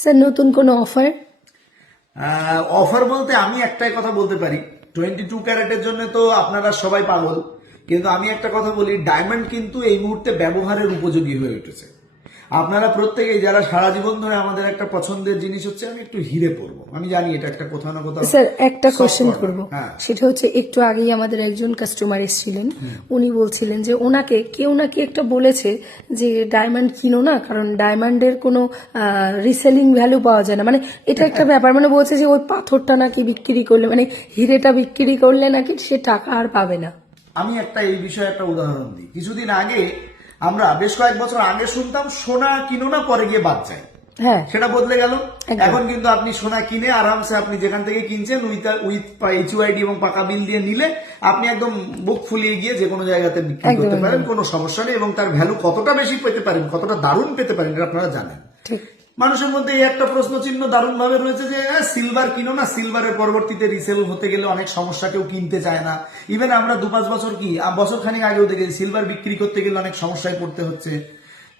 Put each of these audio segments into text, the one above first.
Sir নতুন কোনো offer? Offer বলতে আমি একটাই কথা বলতে পারি, 22 ক্যারেটের জন্য তো আপনারা সবাই পাগল, কিন্তু আমি একটা কথা বলি, ডায়মন্ড কিন্তু এই মুহূর্তে ব্যবহারের উপযোগী হয়ে উঠেছে। আপনারা প্রত্যেকেই যারা সারা জীবন ধরে আমাদের একটা পছন্দের জিনিস হচ্ছে আমি একটু হিরে পরবো, আমি জানি এটা একটা কোথাও না কোথাও স্যার একটা soft কোশ্চেন corner। করব, হ্যাঁ, সেটা হচ্ছে একটু আগেই আমাদের একজন কাস্টমার এসেছিলেন, উনি বলছিলেন যে ওনাকে কেউ নাকি একটা বলেছে যে ডায়মন্ড কিনো না, কারণ ডায়মন্ডের কোনো রিসেলিং ভ্যালু পাওয়া যায় না, মানে এটা একটা ব্যাপার, মানে বলছে যে ওই পাথরটা নাকি বিক্রি করলে, মানে হিরেটা বিক্রি করলে নাকি সে টাকা আর পাবে না। আমি একটা এই বিষয়ে একটা উদাহরণ দিই। কিছুদিন আগে আমরা বেশ কয়েক বছর আগে শুনতাম সোনা কিনো না পরে গিয়ে বাদ যায়, হ্যাঁ, সেটা বদলে গেল। একদম। এখন কিন্তু আপনি সোনা কিনে আরামসে আপনি যেখান থেকে কিনছেন উইথ HUID এবং পাকা বিল দিয়ে নিলে আপনি একদম বুক ফুলিয়ে গিয়ে যে কোনো জায়গাতে বিক্রি একদম, করতে একদম। পারেন, কোনো সমস্যা নেই, এবং তার ভ্যালু কতটা বেশি পেতে পারেন, কতটা দারুণ পেতে পারেন, এটা আপনারা জানেন। ঠিক। মানুষের মধ্যে এই একটা প্রশ্ন চিহ্ন দারুণ ভাবে রয়েছে যে সিলভার কিনো না, সিলভারের পরবর্তীতে রিসেল হতে গেলে অনেক সমস্যা, কেউ কিনতে চায় না। ইভেন আমরা 2-5 বছর কি বছর খানিক আগেও দেখেছি সিলভার বিক্রি করতে গেলে অনেক সমস্যায় পড়তে হচ্ছে।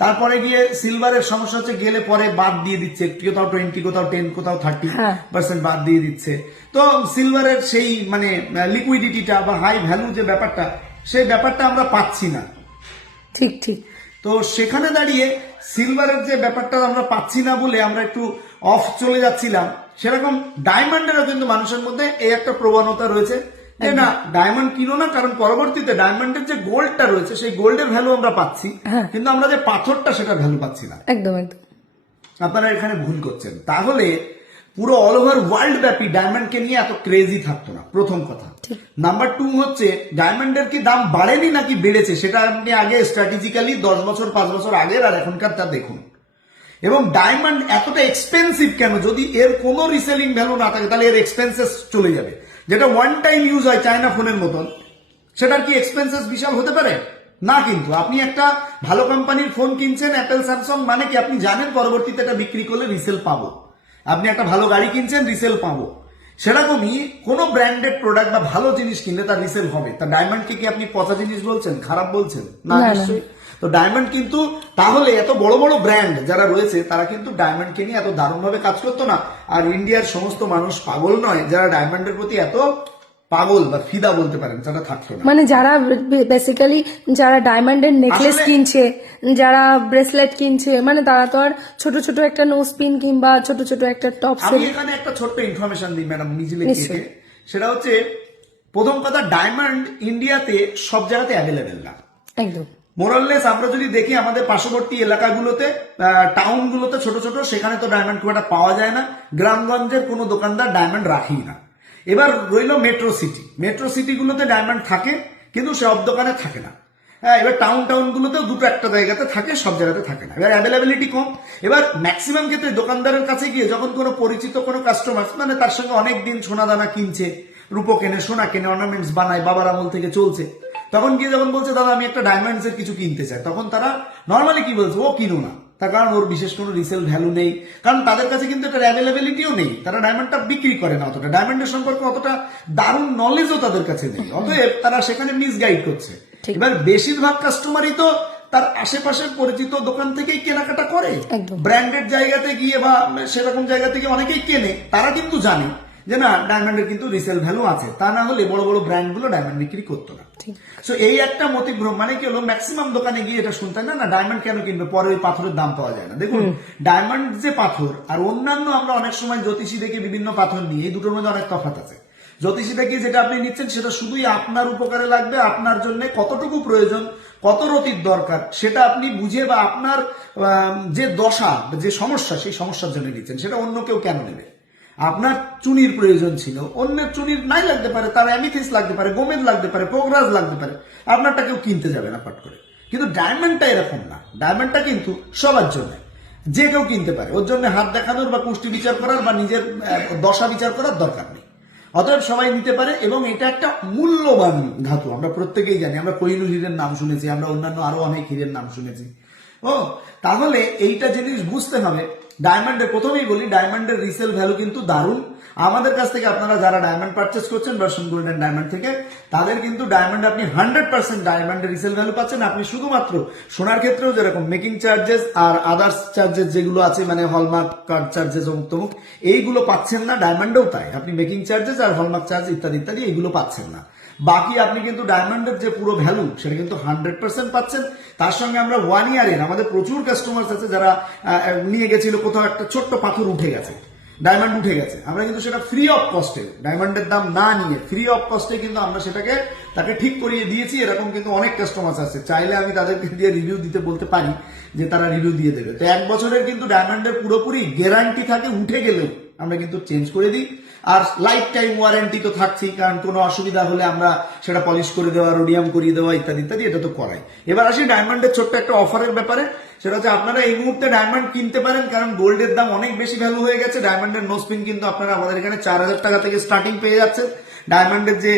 তারপরে গিয়ে সিলভারের সমস্যা হচ্ছে গেলে পরে বাদ দিয়ে দিচ্ছে, কোথাও 20, কোথাও 10, কোথাও 30% বাদ দিয়ে দিচ্ছে। তো সিলভারের সেই মানে লিকুইডিটিটা বা হাই ভ্যালু যে ব্যাপারটা, সেই ব্যাপারটা আমরা পাচ্ছি না। ঠিক ঠিক। তো সেখানে দাঁড়িয়ে সিলভারের যে ব্যাপারটা আমরা পাচ্ছি না বলে আমরা একটু অফ চলে যাচ্ছিলাম, সেরকম ডায়মন্ডেরও কিন্তু মানুষের মধ্যে এই একটা প্রবণতা রয়েছে যে না, ডায়মন্ড কিনো না, কারণ পরবর্তীতে ডায়মন্ডের যে গোল্ডটা রয়েছে সেই গোল্ডের ভ্যালু আমরা পাচ্ছি, কিন্তু আমরা যে পাথরটা সেটার ভ্যালু পাচ্ছি না। একদম একদম। আপনারা এখানে ভুল করছেন। তাহলে পুরো অল ওভার ওয়ার্ল্ড ব্যাপী ডায়মন্ডকে নিয়ে এত ক্রেজি থাকতো না, প্রথম কথা। নাম্বার 2 হচ্ছে ডায়মন্ডের কি দাম বাড়েনি নাকি বেড়েছে, সেটা আপনি আগে স্ট্র্যাটেজিক্যালি 10 বছর 5 বছর আগের আর এখনকার তা দেখুন। এবং ডায়মন্ড এতটা এক্সপেন্সিভ কেন? যদি এর কোনো রিসেলিং ভ্যালু না থাকে তাহলে এর এক্সপেন্সেস চলে যাবে। যেটা ওয়ান টাইম ইউজ হয় চায়না ফোনের মতন, সেটার কি এক্সপেন্সেস বিশাল হতে পারে? না। কিন্তু আপনি একটা ভালো কোম্পানির ফোন কিনছেন, অ্যাপেল স্যামসাং, মানে কি আপনি জানেন পরবর্তীতে এটা বিক্রি করলে রিসেল পাবো। আপনি একটা ভালো গাড়ি কিনছেন, রিসেল পাবো। সেরকমই কোনো ব্র্যান্ডেড প্রোডাক্ট বা ভালো জিনিস কিনলে তার রিসেল হবে। তা ডায়মন্ডকে কি আপনি পচা জিনিস বলছেন, খারাপ বলছেন? না, নিশ্চয়ই। তো ডায়মন্ড কিন্তু তাহলে এত বড় বড় ব্র্যান্ড যারা রয়েছে তারা কিন্তু ডায়মন্ডকে নিয়ে এত দারুণভাবে কাজ করতো না। আর ইন্ডিয়ার সমস্ত মানুষ পাগল নয় যারা ডায়মন্ডের প্রতি এত পাগল বা ফিদা বলতে পারেন, যারা থাকতো না। মানে যারা বেসিক্যালি যারা ডায়মন্ডের নেকলেস কিনছে, যারা ব্রেসলেট কিনছে, মানে তারা তো আর ছোট ছোট একটা নোজ পিন কিংবা ছোট ছোট একটা টপ আমি এখানে একটা ছোট্ট ইনফরমেশন দিই ম্যাডাম, নিজে লিখে। সেটা হচ্ছে, প্রথম কথা, ডায়মন্ড ইন্ডিয়াতে সব জায়গাতে অ্যাভেলেবেল না। একদম। মোরাললেস আমরা যদি দেখি আমাদের পার্শ্ববর্তী এলাকাগুলোতে, টাউনগুলোতে ছোট ছোট, সেখানে তো ডায়মন্ড খুব একটা পাওয়া যায় না। গ্রামগঞ্জের কোনো দোকানদার ডায়মন্ড রাখেই না। এবার রইল মেট্রো সিটি। মেট্রো সিটিগুলোতে ডায়মন্ড থাকে, কিন্তু সব দোকানে থাকে না। হ্যাঁ, এবার টাউনগুলোতেও দুটো একটা জায়গাতে থাকে, সব জায়গাতে থাকে না। এবার অ্যাভেলেবিলিটি কম। এবার ম্যাক্সিমাম ক্ষেত্রে দোকানদারের কাছে গিয়ে যখন কোনো পরিচিত কোনো কাস্টমার, মানে তার সঙ্গে অনেক দিন সোনা দানা কিনছে, রূপো কেনে, সোনা কেনে, অর্নামেন্টস বানায়, বাবার আমল থেকে চলছে, তখন গিয়ে যখন বলছে দাদা আমি একটা ডায়মন্ডস এর কিছু কিনতে চাই, তখন তারা নর্মালি কি বলছে, ও কিনো না। তার কারণ ওর বিশেষ কোনো রিসেল ভ্যালু নেই, কারণ তাদের কাছে কিন্তু একটা অ্যাভেলেবিলিটিও নেই, তারা ডায়মন্ডটা বিক্রি করে না অতটা, ডায়মন্ডের সম্পর্কে অতটা দারুণ নলেজও তাদের কাছে নেই, অতএব তারা সেখানে মিসগাইড করছে। এবার বেশিরভাগ কাস্টমারই তো তার আশেপাশের পরিচিত দোকান থেকেই কেনাকাটা করে, ব্র্যান্ডেড জায়গাতে গিয়ে বা সেরকম জায়গা থেকে অনেকেই কেনে, তারা কিন্তু জানে যে না, ডায়মন্ডের কিন্তু রিসেল ভ্যালু আছে, তা না হলে বড় বড় ব্র্যান্ডগুলো ডায়মন্ড বিক্রি করতো না। সো এই একটা মতিভ্রম, মানে কি হলো, ম্যাক্সিমাম দোকানে গিয়ে এটা শুনতে না, ডায়মন্ড কেন কিনবে, পরে ওই পাথরের দাম পাওয়া যায় না। দেখুন, ডায়মন্ড যে পাথর আর অন্যান্য আমরা অনেক সময় জ্যোতিষী দেখে বিভিন্ন পাথর নিয়ে, এই দুটোর মধ্যে অনেক তফাৎ আছে। জ্যোতিষী দেখে যেটা আপনি নিচ্ছেন সেটা শুধুই আপনার উপকারে লাগবে, আপনার জন্য কতটুকু প্রয়োজন, কত রতির দরকার, সেটা আপনি বুঝে বা আপনার যে দশা, যে সমস্যা, সেই সমস্যার জন্য নিচ্ছেন, সেটা অন্য কেউ কেন নেবে? আপনার চুনির প্রয়োজন ছিল, অন্যের চুনির নাই লাগতে পারে, তার অ্যামিথিস লাগতে পারে, গোমেদ লাগতে পারে, পোগরাজ লাগতে পারে, আপনারটা কেউ কিনতে যাবে না পাট করে। কিন্তু ডায়মন্ডটা এরকম না, ডায়মন্ডটা কিন্তু সবার জন্য, যে কেউ কিনতে পারে, ওর জন্য হাত দেখানোর বা কুষ্টি বিচার করার বা নিজের দশা বিচার করার দরকার নেই, অতএব সবাই নিতে পারে। এবং এটা একটা মূল্যবান ধাতু, আমরা প্রত্যেকেই জানি, আমরা কোহিনূর হীরের নাম শুনেছি, আমরা অন্যান্য আরো অনেক হীরের নাম শুনেছি। ও তাহলে এইটা জিনিস বুঝতে হবে ডায়মন্ডের প্রথমেই বলি, ডায়মন্ডের রিসেল ভ্যালু কিন্তু দারুণ। আমাদের কাছ থেকে আপনারা যারা ডায়মন্ড পারচেস করছেন বর্ষণ গোল্ডেন ডায়মন্ড থেকে, তাদের কিন্তু ডায়মন্ড আপনি 100% ডায়মন্ডের রিসেল ভ্যালু পাচ্ছেন। আপনি শুধুমাত্র সোনার ক্ষেত্রেও যেরকম মেকিং চার্জেস আর আদার্স চার্জেস যেগুলো আছে, মানে হলমার্ক কার্ড চার্জেস অমুক তমুক, এইগুলো পাচ্ছেন না। ডায়মন্ডেও তাই, আপনি মেকিং চার্জেস আর হলমার্ক চার্জ ইত্যাদি ইত্যাদি এইগুলো পাচ্ছেন না। বাকি আপনি কিন্তু ডায়মন্ডের যে পুরো ভ্যালু সেটা কিন্তু 100% পাচ্ছেন। তার সঙ্গে আমরা 1 ইয়ারের, আমাদের প্রচুর কাস্টমার্স আছে যারা নিয়ে গেছিল কোথাও একটা ছোট্ট পাথর উঠে গেছে, ডায়মন্ড উঠে গেছে, আমরা কিন্তু সেটা ফ্রি অফ কস্টে, ডায়মন্ডের দাম না নিয়ে ফ্রি অফ কস্টে কিন্তু আমরা সেটাকে তাকে ঠিক করিয়ে দিয়েছি। এরকম কিন্তু অনেক কাস্টমার্স আছে, চাইলে আমি তাদেরকে দিয়ে রিভিউ দিতে বলতে পারি যে তারা রিভিউ দিয়ে দেবে। তো 1 বছরের কিন্তু ডায়মন্ডের পুরোপুরি গ্যারান্টি থাকে, উঠে গেলেও আমরা কিন্তু চেঞ্জ করে দিই। আর লাইফ টাইম ওয়ারেন্টি তো থাকছেই, কারণ কোনো অসুবিধা হলে আমরা সেটা পলিশ করে দেওয়া, রোডিয়াম করিয়ে দেওয়া ইত্যাদি ইত্যাদি, এটা তো করাই। এবার আসি ডায়মন্ডের ছোট্ট একটা অফারের ব্যাপারে। সেটা হচ্ছে আপনারা এই মুহূর্তে ডায়মন্ড কিনতে পারেন, কারণ গোল্ডের দাম অনেক বেশি ভ্যালু হয়ে গেছে। ডায়মন্ডের নোসপিন কিন্তু আপনারা আমাদের এখানে 4000 টাকা থেকে স্টার্টিং পেয়ে যাচ্ছেন। ডায়মন্ডের যে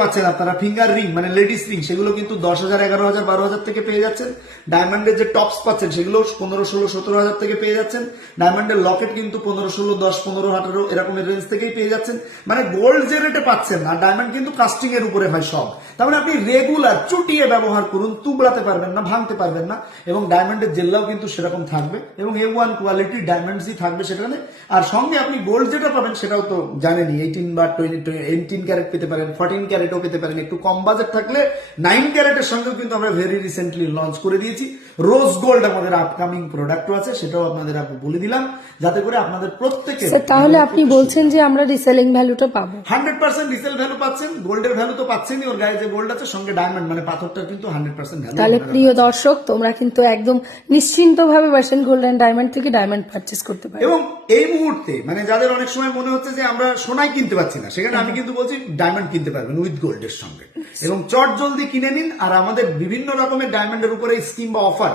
পাচ্ছেন আপনারা ফিঙ্গার রিং, মানে লেডিস রিং, সেগুলো কিন্তু 10,000, 11,000, 12,000 থেকে পেয়ে যাচ্ছেন। ডায়মন্ডের যে টপস পাচ্ছেন সেগুলো 15, 16, 17,000 থেকে পেয়ে যাচ্ছেন। ডায়মন্ডের লকেট কিন্তু 15, 16, 10, 15, 18 এরকমের রেঞ্জ থেকেই পেয়ে যাচ্ছেন। মানে গোল্ড যে রেটে পাচ্ছেন না, ডায়মন্ড কিন্তু কাস্টিং এর উপরে হয় সব। তার মানে আপনি রেগুলার চুটিয়ে ব্যবহার করুন, তুবড়াতে পারবেন না, ভাঙতে পারবেন না। এবং ডায়মন্ডের জেল্লাও কিন্তু সেরকম থাকবে, এবং A1 কোয়ালিটির ডায়মন্ডসই থাকবে সেখানে। আর সঙ্গে আপনি গোল্ড যেটা পাবেন সেটাও তো জানেনই, 18 বা 18 ক্যারেট পেতে পারেন, 14 ক্যারেটও পেতে পারেন। একটু কম বাজেট থাকলে 9 ক্যারেটের সঙ্গেও কিন্তু আমরা ভেরি রিসেন্টলি লঞ্চ করে দিয়েছি। রোজ গোল্ড আমাদের আপকামিং প্রোডাক্টও আছে, সেটাও আপনাদের বলে দিলাম, যাতে করে আপনাদের প্রত্যেকের। স্যার, তাহলে আপনি বলছেন যে আমরা রিসেলিং ভ্যালুটা পাবো? 100% রিসেল ভ্যালু পাচ্ছেন। গোল্ডের ভ্যালু তো পাচ্ছেনই, ওর গায়ে যে গোল্ড আছে সঙ্গে ডায়মন্ড মানে পাথরটার কিন্তু 100% ভ্যালু। তাহলে প্রিয় দর্শক, তোমরা কিন্তু একদম নিশ্চিন্ত ভাবে বর্ষণ গোল্ডেন ডায়মন্ড থেকে ডায়মন্ড পারচেস করতে পারো। এবং এই মুহূর্তে মানে যাদের অনেক সময় মনে হচ্ছে যে আমরা সোনাই কিনতে পারছি না, সেখানে আমি কিন্তু বলছি ডায়মন্ড কিনতে পারবেন উইথ গোল্ডের সঙ্গে। এবং চট জলদি কিনে নিন। আর আমাদের বিভিন্ন রকমের ডায়মন্ডের উপরে স্কিম বা অফার,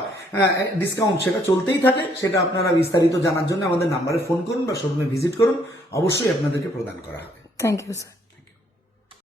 ডিসকাউন্ট সেটা চলতেই থাকে। সেটা আপনারা বিস্তারিত জানার জন্য আমাদের নাম্বারে ফোন করুন বা শোরুমে ভিজিট করুন, অবশ্যই আপনাদেরকে প্রদান করা হবে। Thank you sir.